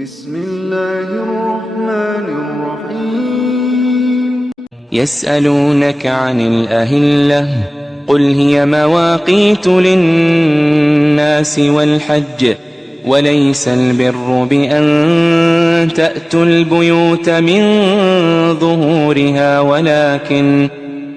بسم الله الرحمن الرحيم يسألونك عن الأهلة قل هي مواقيت للناس والحج وليس البر بأن تأتوا البيوت من ظهورها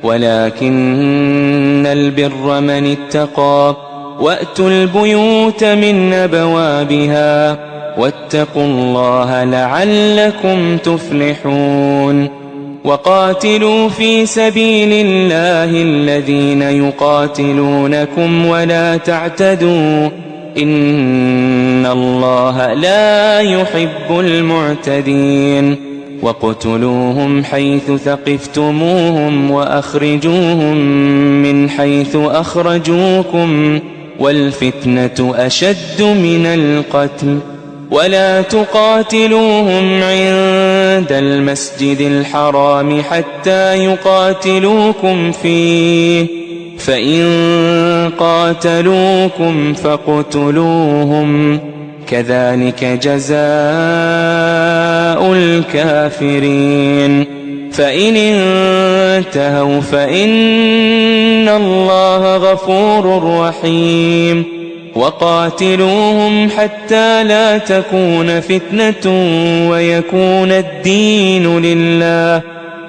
ولكن البر من اتقى وأتوا البيوت من أبوابها واتقوا الله لعلكم تفلحون وقاتلوا في سبيل الله الذين يقاتلونكم ولا تعتدوا إن الله لا يحب المعتدين وقتلوهم حيث ثقفتموهم وأخرجوهم من حيث أخرجوكم والفتنة أشد من القتل ولا تقاتلوهم عند المسجد الحرام حتى يقاتلوكم فيه فإن قاتلوكم فاقتلوهم كذلك جزاء الكافرين فإن انتهوا فإن الله غفور رحيم وقاتلوهم حتى لا تكون فتنة ويكون الدين لله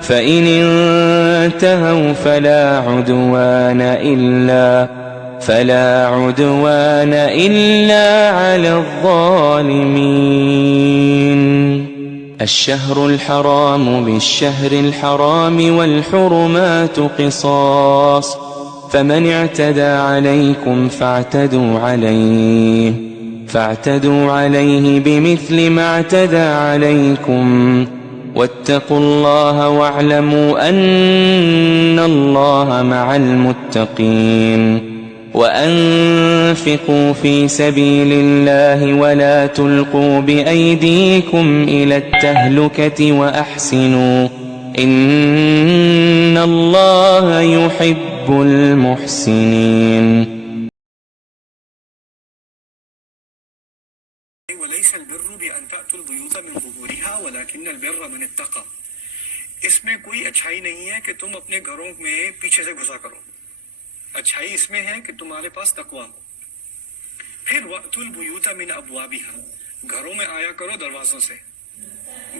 فإن انتهوا فلا عدوان إلا على الظالمين الشهر الحرام بالشهر الحرام والحرمات قصاص فمن اعتدى عليكم فاعتدوا عليه بمثل ما اعتدى عليكم واتقوا الله واعلموا أن الله مع المتقين وأنفقوا في سبيل الله ولا تلقوا بأيديكم إلى التهلكة وأحسنوا إن الله يحب المحسنين وليس البر بأن تأتوا البيوت من ظهورها ولكن البر من اتقى. اس میں کوئی اچھائی نہیں ہے کہ تم اپنے گھروں میں پیچھے سے گھسا کرو. اچھائی اس میں ہے کہ تمہارے پاس تقویٰ ہو. پھر وَأْتُوا الْبُيُوتَ مِنْ أَبْوَابِهَا, گھروں میں آیا کرو دروازوں سے.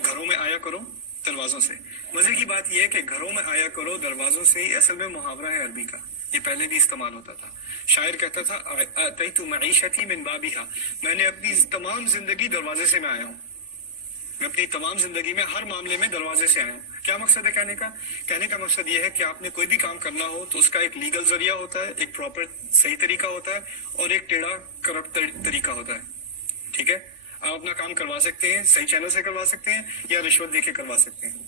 گھروں میں آیا کرو دروازوں سے. مزے کی بات یہ ہے کہ گھروں میں آیا کرو دروازوں سے ہی اصل میں محاورہ ہے عربی کا. یہ پہلے بھی استعمال ہوتا تھا. شاعر کہتا تھا آتیت معیشتی من بابها, میں نے اپنی تمام زندگی دروازے سے میں آیا ہوں. میں اپنی تمام زندگی میں ہر معاملے میں دروازے سے آیا ہوں. کیا مقصد ہے کہنے کا مقصد یہ ہے کہ آپ نے کوئی بھی کام کرنا ہو تو اس کا ایک لیگل ذریعہ ہوتا ہے, ایک پراپر صحیح طریقہ ہوتا ہے, اور ایک ٹیڑھا کرپٹ طریقہ ہوتا ہے. ٹھیک ہے, آپ اپنا کام کروا سکتے ہیں, صحیح چینل سے کروا سکتے ہیں, یا رشوت دے کے کروا سکتے ہیں,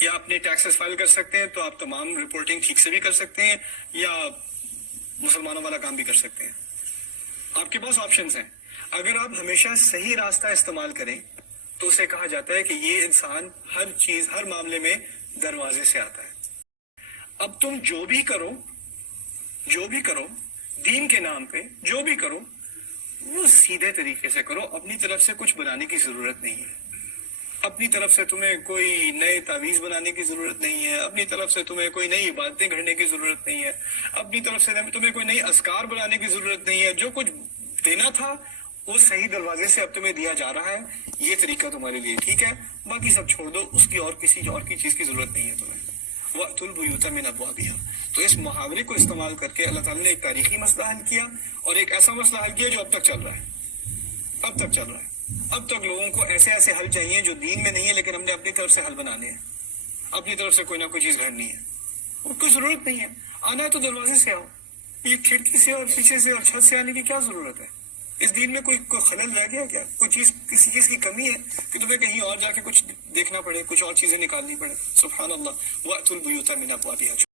یا اپنے ٹیکسز فائل کر سکتے ہیں تو آپ تمام رپورٹنگ ٹھیک سے بھی کر سکتے ہیں, یا مسلمانوں والا کام بھی کر سکتے ہیں. آپ کے پاس آپشنز ہیں. اگر آپ ہمیشہ صحیح راستہ استعمال کریں تو اسے کہا جاتا ہے کہ یہ انسان ہر معاملے میں دروازے سے آتا ہے. اب تم جو بھی کرو دین کے نام پہ جو بھی کرو وہ سیدھے طریقے سے کرو. اپنی طرف سے کچھ بنانے کی ضرورت نہیں ہے. اپنی طرف سے تمہیں کوئی نئے تعویذ بنانے کی ضرورت نہیں ہے. اپنی طرف سے تمہیں کوئی نئی عبادتیں گھڑنے کی ضرورت نہیں ہے. اپنی طرف سے تمہیں کوئی نئی اذکار بنانے کی ضرورت نہیں ہے. جو کچھ دینا تھا وہ صحیح دروازے سے اب تمہیں دیا جا رہا ہے. یہ طریقہ تمہارے لیے ٹھیک ہے. باقی سب چھوڑ دو, اس کی اور کسی اور کی چیز کی ضرورت نہیں ہے تمہیں. وَأْتُوا الْبُيُوتَ مِنْ أَبْوَابِهَا. تو اس محاورے کو استعمال کر کے اللہ تعالیٰ نے ایک تاریخی مسئلہ حل کیا, اور ایک ایسا مسئلہ حل کیا جو اب تک چل رہا ہے. اب تک لوگوں کو ایسے حل چاہیے جو دین میں نہیں ہے, لیکن ہم نے اپنی طرف سے حل بنانے ہیں. اپنی طرف سے کوئی نہ کوئی چیز گھڑنی ہے. اور کوئی ضرورت نہیں ہے. آنا ہے تو دروازے سے آؤ. یہ کھڑکی سے اور پیچھے سے اور چھت سے آنے کی کیا ضرورت ہے؟ اس دین میں کوئی خلل رہ گیا کیا؟ کسی چیز کی کمی ہے کہ تمہیں کہیں اور جا کے کچھ دیکھنا پڑے, کچھ اور چیزیں نکالنی پڑے؟ سبحان اللہ. وَأْتُوا الْبُيُوتَ مِنْ أَبْوَابِهَا.